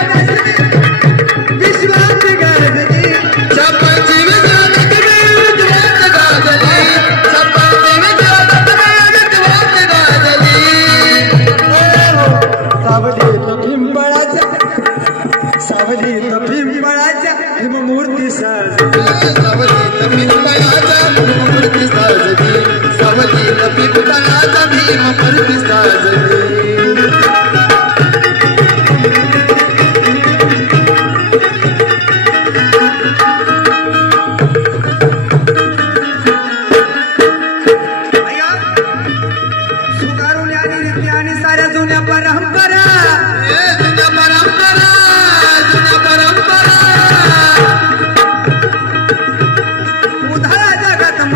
Thank you.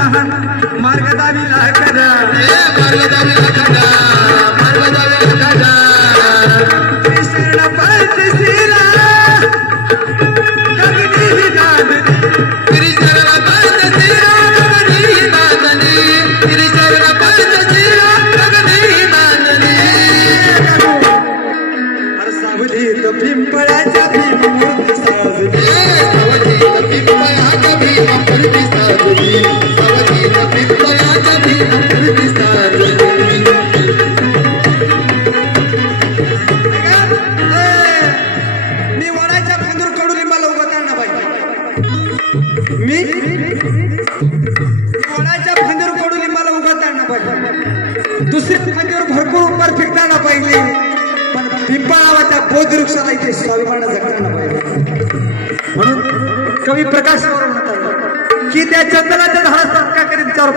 मार्गदावीला करा मार्गदावीला करा मी मी वडाच्या पडून कडुलिंबाला उभा करणार पाहिजे. दुसऱ्या खांद्यावर भरपूर उपर फेकताना पाहिजे पण पिंपळावाच्या बोध वृक्षाला इथे स्वाभिमान जगताना पाहिजे म्हणून कवी प्रकाश म्हणतात की त्या चंदनाच्या झाडाचा का करीत चार